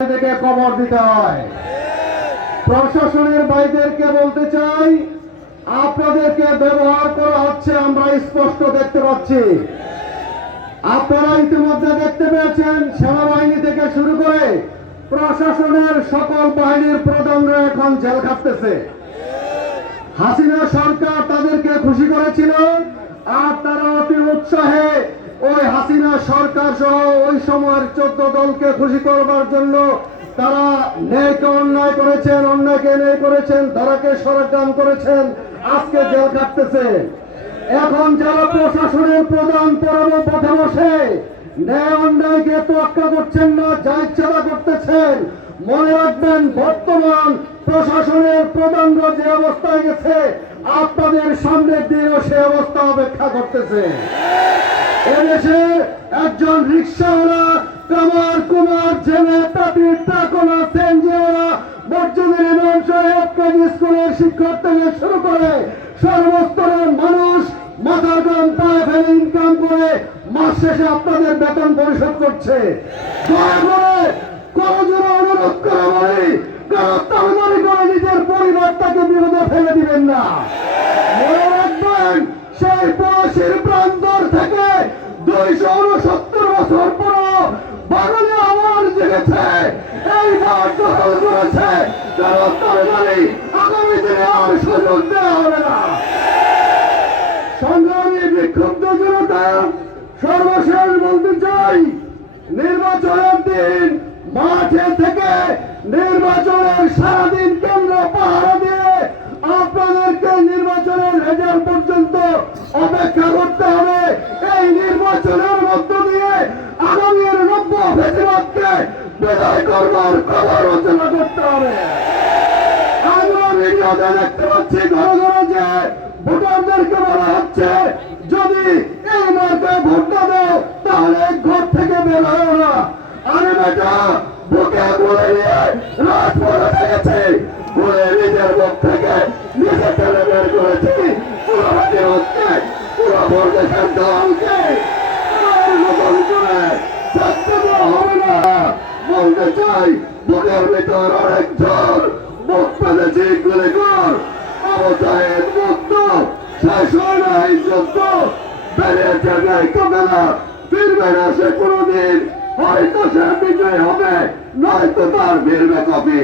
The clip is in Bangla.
থেকে কবর দিতে হয়। প্রশাসনের ভাইদেরকে বলতে চাই, আপনাদেরকে ব্যবহার করা হচ্ছে, আমরা স্পষ্ট দেখতে পাচ্ছি। আপনারা ইতিমধ্যে দেখতে পেয়েছেন, সেনাবাহিনী থেকে শুরু করে প্রশাসনের সকল বাহিনীর প্রধানরা এখন জেল খাটতেছে। হাসিনা সরকার তাদেরকে খুশি করেছিল, আর তারা অতি উৎসাহে সরকার সহ ওই সময়ের চোদ্দ দলকে খুশি করবার জন্য তারা ন্যায়কে অন্যায় করেছেন, অন্যায়কে ন্যায় করেছেন তারাকে সরকার করেছেন। আজকে জেল কাটতেছে এখন যারা প্রশাসনের প্রধান পরম পথে বসে ন্যায় অন্যায়কে তোয়াক্কা করছেন না, যা ইচ্ছাটা করতেছেন। মনে রাখবেন, বর্তমান প্রশাসনের প্রধানরা যে অবস্থায় গেছে, আপনাদের সামনের দিনও সে অবস্থা অপেক্ষা করতেছে। এদেশে একজন রিক্সাওয়ালা কামার কুমার জেলে তাঁতির টাকোনা সেনজিওয়ালা বর্জনের ইমাম সাহেব কাজী স্কুলের শিক্ষক থেকে শুরু করে সর্বস্তরের মানুষ মাথার গান পায়ে ফেলে ইনকাম করে মাস শেষে আপনাদের বেতন পরিশোধ করছে। দয়া করে দুইশো উনসত্তর বছর পর বাঙালি আবার জেগেছে। এই ভাট দখল করেছে। তাড়াতাড়ি আগামী দিনে আর সুযোগ দেওয়া হবে না। সংগ্রামী বিক্ষুব্ধ জনতা সর্বশেষ বলতে চাই নির্বাচনের দিন মাঠে থেকে নির্বাচনের সারাদিন কেন্দ্র পাহারা দিয়ে আপনাদেরকে নির্বাচনের রেজাল্ট পর্যন্ত অপেক্ষা করতে হবে। নির্বাচনের মধ্য দিয়ে আগামীর নব্য ফেসিবাদকে বিদায় করবার খবর রচনা করতে হবে। আমরা ভিডিওতে দেখতে পাচ্ছি ঘরে ঘরে যে ভোটারদেরকে বলা হচ্ছে, যদি এই মার্কায় ভোটটা দাও, তাহলে ঘর থেকে বের হয় না। আরে বেটা, বুকে বলে নিয়ে রাত পড়ে গেছে। বলে নিজের মুখ থেকে নিজে টেনে বের করেছি। পুরো ভারতকে পুরো বর্দেশের দলকে। আর নতুন করে থাকতে হবে না। বলতে চাই, বুকের ভিতর অনেক ঝড়, মুখ পেলেছি গুলি কর। অবচায়ের মুক্ত, শেষ হয় না এই যুদ্ধ। বেরিয়েছে নেই কবেলা ফিরবে না সে কোনোদিন। হয়তো সে বিজয় হবে, নয়তো তার ফিরবে কবি